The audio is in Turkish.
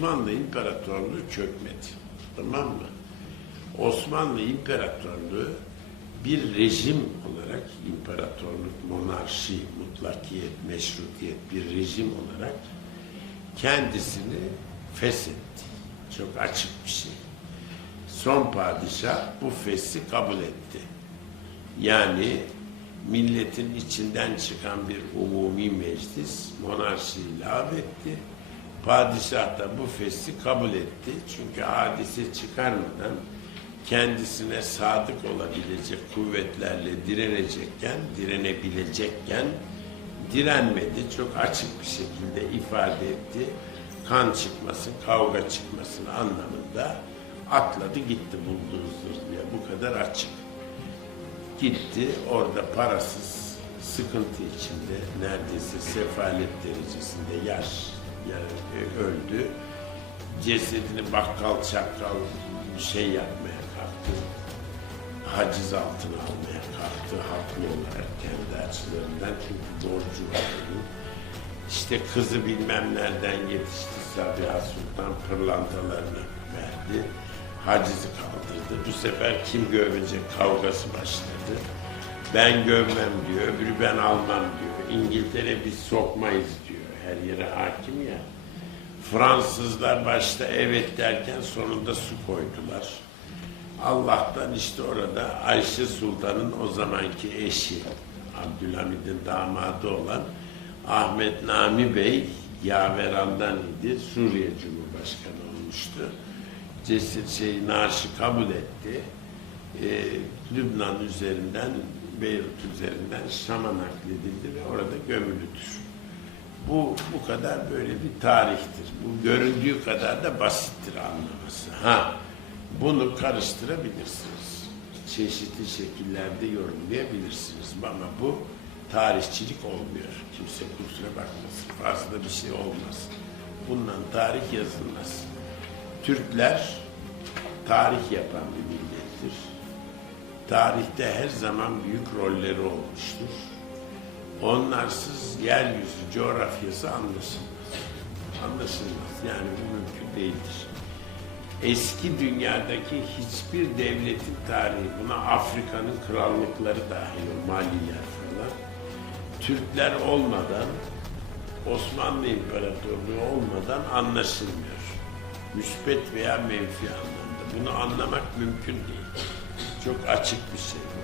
Osmanlı İmparatorluğu çökmedi. Tamam mı? Osmanlı İmparatorluğu bir rejim olarak imparatorluk, monarşi, mutlakiyet, meşrutiyet bir rejim olarak kendisini feshetti. Çok açık bir şey. Son padişah bu fesli kabul etti. Yani milletin içinden çıkan bir umumi meclis monarşiyi lağvetti. Padişah da bu fesli kabul etti. Çünkü hadise çıkarmadan kendisine sadık olabilecek kuvvetlerle direnecekken, direnebilecekken direnmedi. Çok açık bir şekilde ifade etti. Kan çıkmasın, kavga çıkmasın anlamında atladı gitti bulduğu zırhlıya. Bu kadar açık. Gitti orada parasız, sıkıntı içinde, neredeyse sefalet derecesinde yaş yani e, öldü. Cesedini bakkal çakkal şey yapmaya kalktı. Haciz altına almaya kalktı haklı olarak kendi açılarından çünkü borcu var onun. İşte kızı bilmem nereden yetişti Sabiha Sultan pırlantalarını verdi. Hacizi kaldırdı. Bu sefer kim gövecek kavgası başladı. Ben gövmem diyor, öbürü ben almam diyor. İngiltere biz sokmayız diyor. Her yere hakim ya. Fransızlar başta evet derken sonunda su koydular. Allah'tan işte orada Ayşe Sultan'ın o zamanki eşi, Abdülhamid'in damadı olan Ahmet Nami Bey yaverandan idi. Suriye Cumhurbaşkanı olmuştu. Cesir şey naaşı kabul etti. Ee, Lübnan üzerinden Beyrut üzerinden Şam'a nakledildi ve orada gömülüdür. Bu bu kadar böyle bir tarihtir. Bu göründüğü kadar da basittir anlaması. Ha, bunu karıştırabilirsiniz. Çeşitli şekillerde yorumlayabilirsiniz. Ama bu tarihçilik olmuyor. Kimse kusura bakmasın. Fazla bir şey olmaz. Bundan tarih yazılmaz. Türkler tarih yapan bir millettir. Tarihte her zaman büyük rolleri olmuştur. Onlarsız yeryüzü coğrafyası anlaşılmaz. Anlaşılmaz. Yani bu mümkün değildir. Eski dünyadaki hiçbir devletin tarihi, buna Afrika'nın krallıkları dahil, Maliler falan, Türkler olmadan, Osmanlı İmparatorluğu olmadan anlaşılmıyor. Müspet veya menfi anlamda. Bunu anlamak mümkün değil. Çok açık bir şey bu.